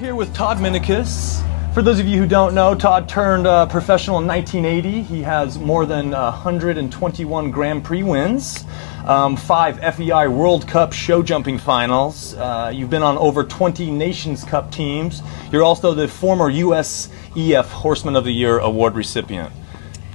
Here with Todd Minikus. For those of you who don't know, Todd turned professional in 1980. He has more than 121 Grand Prix wins, 5 FEI World Cup show jumping finals. You've been on over 20 Nations Cup teams. You're also the former USEF Horseman of the Year award recipient.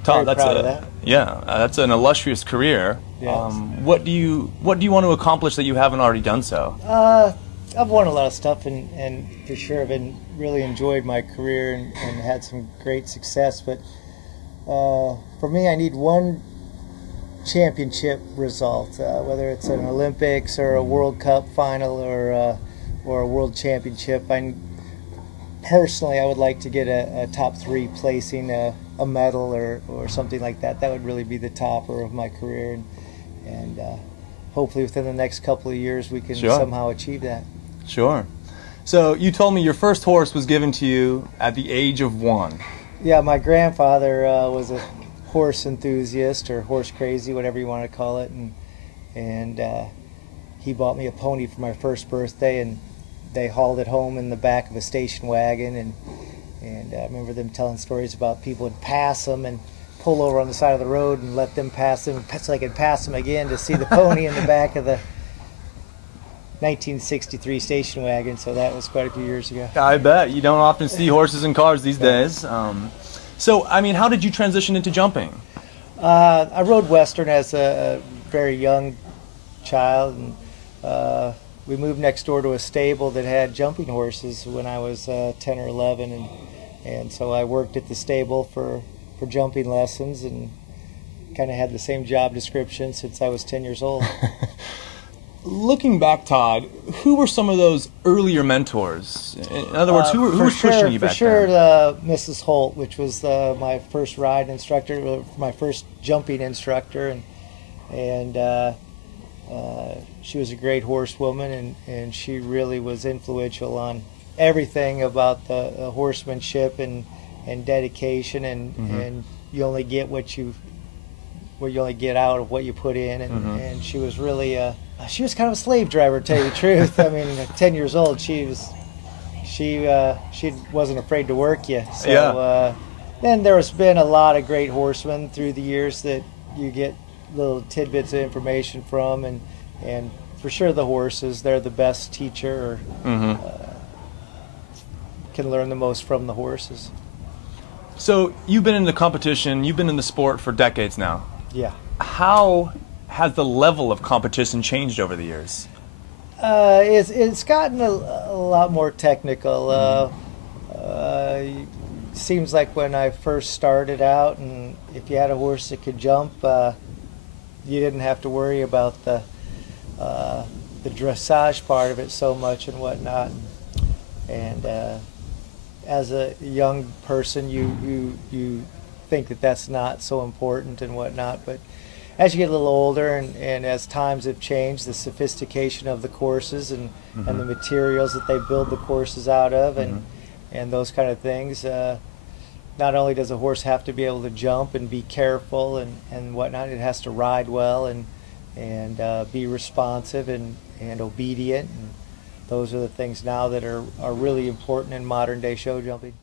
Todd, Very proud of that. Yeah, that's an illustrious career. Yes. What do you want to accomplish that you haven't already done so? I've won a lot of stuff, and for sure I've really enjoyed my career and had some great success. But for me, I need one championship result, whether it's an Olympics or a World Cup final or a World Championship. Personally, I would like to get a top 3 placing, a medal or something like that. That would really be the topper of my career, and hopefully within the next couple of years we can somehow achieve that. Sure. So you told me your first horse was given to you at the age of 1. Yeah, my grandfather was a horse enthusiast or horse crazy, whatever you want to call it, and he bought me a pony for my first birthday, and they hauled it home in the back of a station wagon, and I remember them telling stories about people would pass them and pull over on the side of the road and let them pass them so I could pass them again to see the pony in the back of the 1963 station wagon. So that was quite a few years ago. I bet. You don't often see horses and cars these days. So, I mean, how did you transition into jumping? I rode Western as a very young child, and we moved next door to a stable that had jumping horses when I was 10 or 11, and so I worked at the stable for jumping lessons and kind of had the same job description since I was 10 years old. Looking back, Todd, who were some of those earlier mentors? In other words, who was pushing you back then? For sure, Mrs. Holt, which was my first ride instructor, my first jumping instructor, and she was a great horsewoman, and she really was influential on everything about the horsemanship and dedication, and you only get what you only get out of what you put in, and she was really she was kind of a slave driver, to tell you the truth. I mean, at 10 years old, she wasn't afraid to work you. So then there's been a lot of great horsemen through the years that you get little tidbits of information from, and for sure the horses, they're the best teacher, or can learn the most from the horses. So you've been in the competition, you've been in the sport for decades now. Yeah. How has the level of competition changed over the years? It's gotten a lot more technical. Seems like when I first started out, and if you had a horse that could jump, you didn't have to worry about the dressage part of it so much and whatnot. And as a young person, you think that that's not so important and whatnot, but as you get a little older and as times have changed, the sophistication of the courses and the materials that they build the courses out of, and those kind of things, not only does a horse have to be able to jump and be careful and whatnot, it has to ride well and be responsive and obedient, and those are the things now that are really important in modern day show jumping.